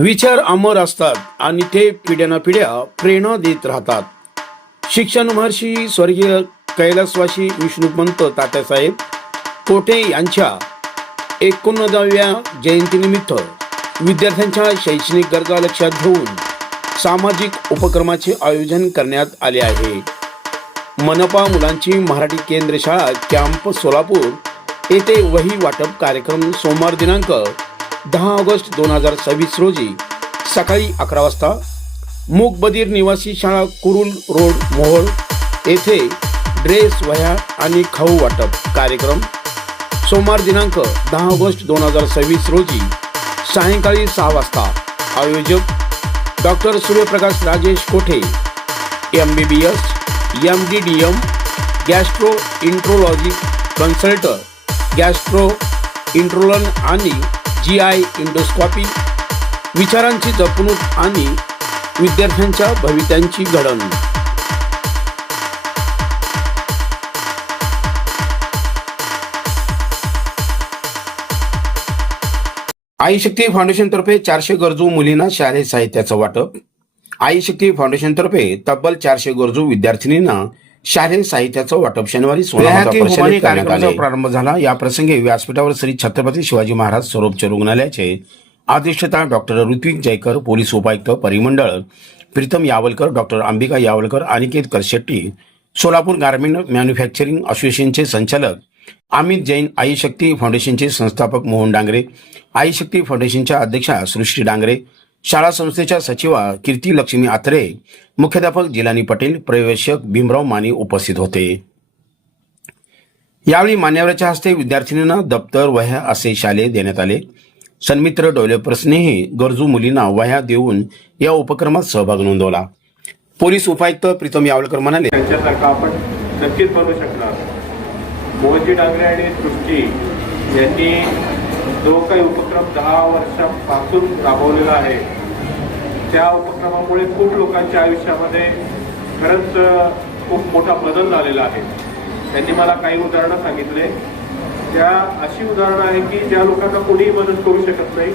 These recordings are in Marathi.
विचार अमर असतात आणि ते पिढ्यानपिढ्या प्रेरणा देत राहतात. शिक्षण महर्षी स्वर्गीय कैलासवासी विष्णुपंत तात्यासाहेब कोठे यांच्या 89व्या जयंतीनिमित्त विद्यार्थ्यांच्या शैक्षणिक गरजा लक्षात घेऊन सामाजिक उपक्रमाचे आयोजन करण्यात आले आहे. मनपा मुलांची मराठी केंद्र शाळा कॅम्प सोलापूर येथे वही वाटप कार्यक्रम सोमवार दिनांक 10 ऑगस्ट 2026 रोजी सकाळी 11 वाजता मूकबधीर निवासी शाळा कुरुल रोड मोहोळ येथे ड्रेस वह्या आणि खाऊ वाटप कार्यक्रम सोमवार दिनांक 10 ऑगस्ट 2026 रोजी सायंकाळी 6 वाजता. आयोजक डॉक्टर सूर्यप्रकाश Rajesh Kothe MBBS MDDM gastroenterology consultant gastroenterology आणि GI इंडोस्कॉपी विचारांची जपणूक आणि विद्यार्थ्यांच्या भवितव्याची घडण. आई शक्ती फाउंडेशन तर्फे 400 गरजू मुलींना शालेय साहित्याचं वाटप. आई शक्ती फाउंडेशन तर्फे तब्बल 400 गरजू विद्यार्थिनींना शालेय साहित्याचं वाटप शनिवारी कार्यक्रमाचा प्रारंभ झाला. या प्रसंगी व्यासपीठावर श्री छत्रपती शिवाजी महाराज सर्वोच्च रुग्णालयाचे अधिष्ठाता डॉक्टर ऋत्विक जयकर, पोलीस उपायुक्त परिमंडळ Pritam Yavalkar, doctor Ambika Yavalkar, Aniket Karshetti, Solapur garment manufacturing असोसिएशनचे संचालक अमित जैन, आई शक्ती फाउंडेशनचे संस्थापक मोहन डांगरे, आई शक्ती फाउंडेशनच्या अध्यक्षा सृष्टी डांगरे, शाळा संस्थेच्या सचिवा कीर्ती लक्ष्मी आत्रे, मुख्याध्यापक जिलानी पटेल, पर्यवेक्षक भीमराव माने उपस्थित होते. यावेळी मान्यवरांच्या हस्ते विद्यार्थिनींना दप्तर वह्या असे शाले देण्यात आले. सन्मित्र डेव्हलपर्सनेही गरजू मुलींना वह्या देऊन या उपक्रमात सहभाग नोंदवला. पोलीस उपायुक्त प्रीतम यावलकर म्हणाले, त्यांच्यासारखं आपण नक्कीच बनू शकणार. मोहनजी डांगरे आणि सृष्टी यांनी जो काही उपक्रम 10 वर्षांपासून राबवलेला आहे त्या उपक्रमामुळे खूप लोकांच्या आयुष्यामध्ये खरंच खूप मोठा बदल झालेला आहे. त्यांनी मला काही उदाहरणं सांगितले. त्या अशी उदाहरणं आहे की ज्या लोकांना कोणीही मदत करू शकत नाही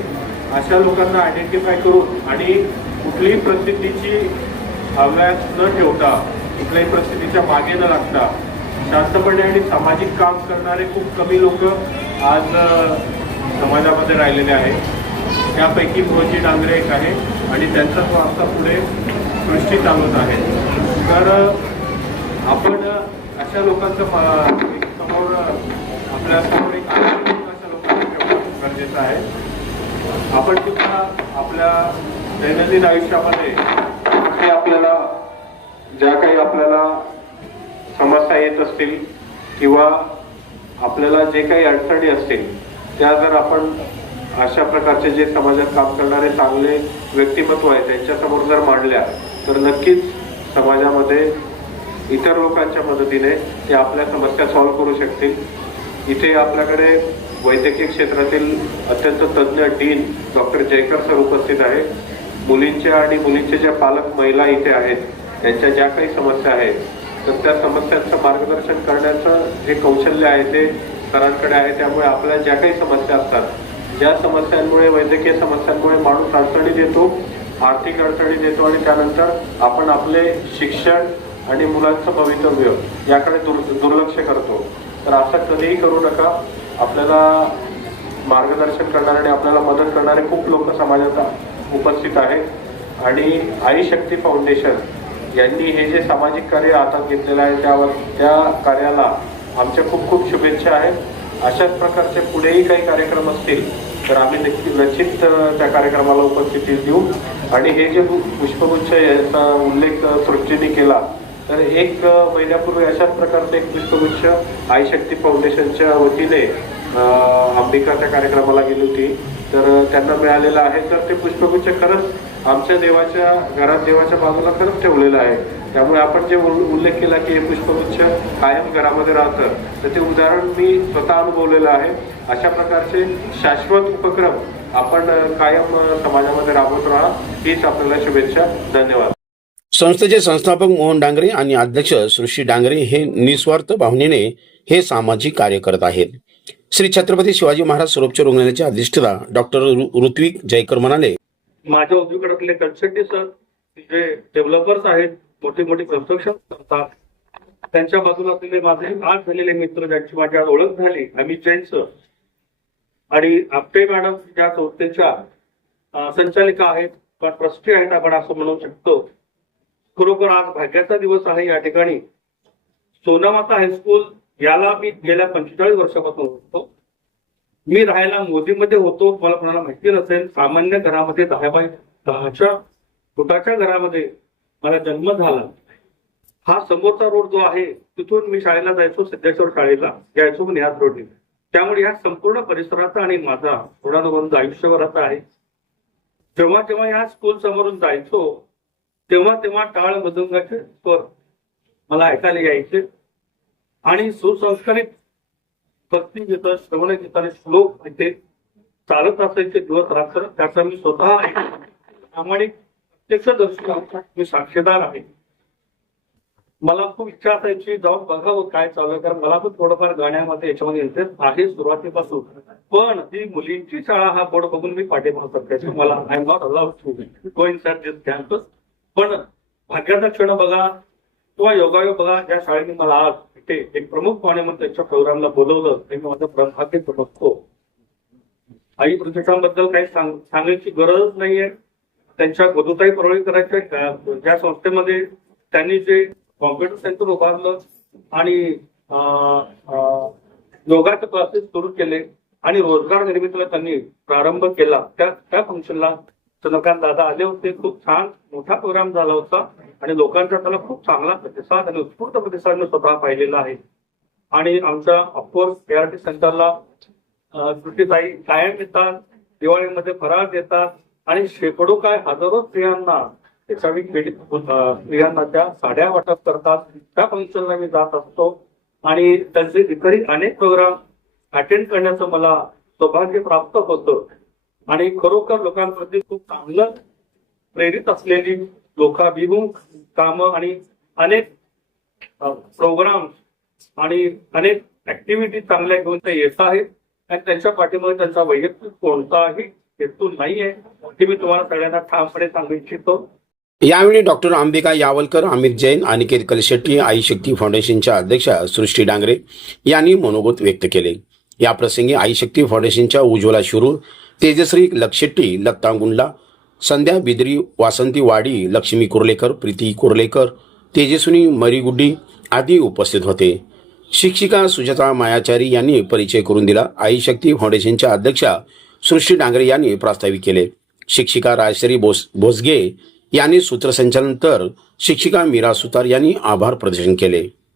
अशा लोकांना आयडेंटिफाय करून आणि कुठलीही परिस्थितीची हव्यास न ठेवता कुठल्याही परिस्थितीच्या मागे न लागता शांतपणे आणि सामाजिक काम करणारे खूप कमी लोक आज समाजामध्ये राहिलेले आहेत. त्यापैकी मोहनजी डांगरे एक आहे आणि त्यांचा तो आता पुढे सृष्टी चालवत आहे. तर आपण अशा लोकांचं समोर आपल्या समोर एक अशा लोकांना ठेवणं गरजेचं आहे. आपण सुद्धा आपल्या दैनंदिन आयुष्यामध्ये आपल्याला ज्या काही आपल्याला समस्या येत असतील किंवा आपल्याला जे काही अडचणी असतील त्या जर आपण अशा प्रकारचे जे समाजात काम करणारे चांगले व्यक्तिमत्व आहेत त्यांच्यासमोर जर मांडल्या तर नक्कीच समाजामध्ये इतर लोकांच्या मदतीने ते आपल्या समस्या सॉल्व्ह करू शकतील. इथे आपल्याकडे वैद्यकीय क्षेत्रातील अत्यंत तज्ज्ञ डीन डॉक्टर जयकर सर उपस्थित आहे. मुलींच्या आणि मुलींचे ज्या पालक महिला इथे आहेत त्यांच्या ज्या काही समस्या आहेत तर त्या समस्यांचं मार्गदर्शन करण्याचं जे कौशल्य आहे ते सरांकडे आहे. त्यामुळे आपल्या ज्या काही समस्या असतात ज्या समस्यांमुळे वैद्यकीय समस्यांमुळे माणूस अडचणीत येतो, आर्थिक अडचणीत येतो आणि त्यानंतर आपण आपले शिक्षण आणि मुलांचं भवितव्य याकडे दुर्लक्ष करतो. तर असं कधीही करू नका. आपल्याला मार्गदर्शन करणारे आणि आपल्याला मदत करणारे खूप लोक समाजात उपस्थित आहेत आणि आई शक्ती फाउंडेशन यांनी हे जे सामाजिक कार्य हातात घेतलेलं आहे त्या कार्याला आमच्या खूप खूप शुभेच्छा आहेत. अशाच प्रकारचे पुढेही काही कार्यक्रम असतील तर आम्ही निश्चित त्या कार्यक्रमाला उपस्थिती देऊ. आणि हे जे पुष्पगुच्छ याचा उल्लेख सृष्टीने केला तर 1 महिन्यापूर्वी अशाच प्रकारचे एक पुष्पगुच्छ आई शक्ती फाउंडेशनच्या वतीने अंबिकाच्या कार्यक्रमाला गेली होती तर त्यांना मिळालेलं आहे. तर ते पुष्पगुच्छ खरंच आमच्या देवाच्या घरात देवाच्या बाजूला खरंच ठेवलेलं आहे. त्यामुळे आपण जे उल्लेख केला की हे पुष्पगुच्छ कायम घरामध्ये राहतं तर ते उदाहरण मी स्वतः अनुभवलेलं आहे. अशा प्रकारचे शाश्वत उपक्रम आपण कायम समाजामध्ये राबवत राहा हीच आपल्याला शुभेच्छा. धन्यवाद. संस्थेचे संस्थापक मोहन डांगरे आणि अध्यक्ष सृष्टी डांगरे हे निस्वार्थ भावनेने हे सामाजिक कार्य करत आहेत. श्री छत्रपती शिवाजी महाराज सर्वोच्च रुग्णालयाचे अधिष्ठाता डॉक्टर ऋत्विक जयकर म्हणाले, माझ्या उजवीकडे असलेले कन्सल्टी सर जे डेव्हलपर्स आहेत, मोठी मोठी कन्स्ट्रक्शन करतात, त्यांच्या बाजूला असलेले माझे आज झालेले मित्र ज्यांची माझी आज ओळख झाली, अमित जैन सर आणि आपटे मॅडम ज्या संस्थेच्या संचालिका आहेत पण ट्रस्टी आहेत आपण असं म्हणू शकतो. खरोखर आज भाग्याचा दिवस आहे. या ठिकाणी सोनामाता हायस्कूल याला मी गेल्या 45 वर्षापासून होतो. मी राहायला मोदीमध्ये होतो. मला कोणाला माहिती नसेल, सामान्य घरामध्ये 10x10 फुटाच्या घरामध्ये मला जन्म झाला. हा समोरचा रोड जो आहे तिथून मी शाळेला जायचो, सिद्धेश्वर शाळेला यायचो मी ह्याच रोडने. त्यामुळे या संपूर्ण परिसराचा आणि माझा थोडा आयुष्यभराचा आहे. जेव्हा जेव्हा या स्कूल समोरून जायचो तेव्हा तेव्हा टाळ मृदुंगाचे स्वर मला ऐकायला यायचे आणि सुसंस्कारित भक्ती गीतं, श्रवण गीताने श्लोक इथे चालत असायचे दिवस रात्र. त्याचा मी स्वतः प्रामाणिक प्रत्यक्षदर्शी मी साक्षीदार आहे. मला खूप इच्छा असायची जाऊन बघावं काय चालू आहे, कारण मला पण थोडंफार गाण्यामध्ये याच्यामध्ये इंटरेस्ट आहे सुरुवातीपासून. पण ती मुलींची शाळा हा बोर्ड बघून मी पाठीमागे त्याची मला I am not allowed to go inside this campus. पण भाग्याचा क्षण बघा किंवा योगायोग बघा, ज्या शाळेने मला आज इथे एक प्रमुख पाहुणे म्हणून त्यांच्या प्रोग्रामला बोलवलं ते मी माझं भाग्य समजतो. आई प्रतिष्ठानबद्दल काही सांगायची गरज नाहीये. त्यांच्या गोदूताई परोळीकरांच्या ज्या संस्थेमध्ये त्यांनी जे कॉम्प्युटर सेंटर उभारलं आणि योगाचे क्लासेस सुरू केले आणि रोजगार निर्मितीला त्यांनी प्रारंभ केला, त्या फंक्शनला चंद्रकांत दादा आले होते. खूप छान मोठा प्रोग्राम झाला होता आणि लोकांचा त्याला खूप चांगला प्रतिसाद आणि उत्स्फूर्त प्रतिसाद मी स्वतः पाहिलेला आहे. आणि आमच्या ऑफकोर्स ART सेंटरला कृतीताई कायम येतात, दिवाळीमध्ये फराळ देतात आणि शेकडो काय हजारो स्त्रियांना एचआयव्ही पीडित स्त्रियांना त्या साड्या वाटप करतात. त्या फंक्शनला मी जात असतो आणि त्यांचे इतरही अनेक प्रोग्राम अटेंड करण्याचं मला सौभाग्य प्राप्त होतं. आणि खरोखर लोकांप्रती खूप चांगलं प्रेरित असलेली लोकाभिमुख कामं आणि अनेक प्रोग्राम आणि अनेक ऍक्टिव्हिटी चांगल्या घेऊन ते येत आहेत आणि त्यांच्या पाठीमागे त्यांचा वैयक्तिक कोणताही हेतू नाहीये हे मी तुम्हाला सगळ्यांना ठामपणे सांगू इच्छितो. यावेळी डॉक्टर अंबिका यावलकर, अमित जैन, अनिकेत कलशेट्टी, आई शक्ती फाउंडेशनच्या अध्यक्षा सृष्टी डांगरे यांनी मनोगत व्यक्त केले. या प्रसंगी आई शक्ती फाउंडेशनच्या उज्ज्वला शिरूर, तेजश्री लक्षेट्टी, लत्ता गुंडला, संध्या बिद्री, वासंती वाडी, लक्ष्मी कुर्लेकर, प्रीती कुर्लेकर, तेजस्विनी मरीगुड्डी आदी उपस्थित होते. शिक्षिका सुजाता मायाचारी यांनी परिचय करून दिला. आई शक्ती फाउंडेशनच्या अध्यक्षा सृष्टी डांगरे यांनी प्रास्ताविक केले. शिक्षिका राजश्री भोसगे यांनी सूत्रसंचालन तर शिक्षिका मीरा सुतार यांनी आभार प्रदर्शन केले.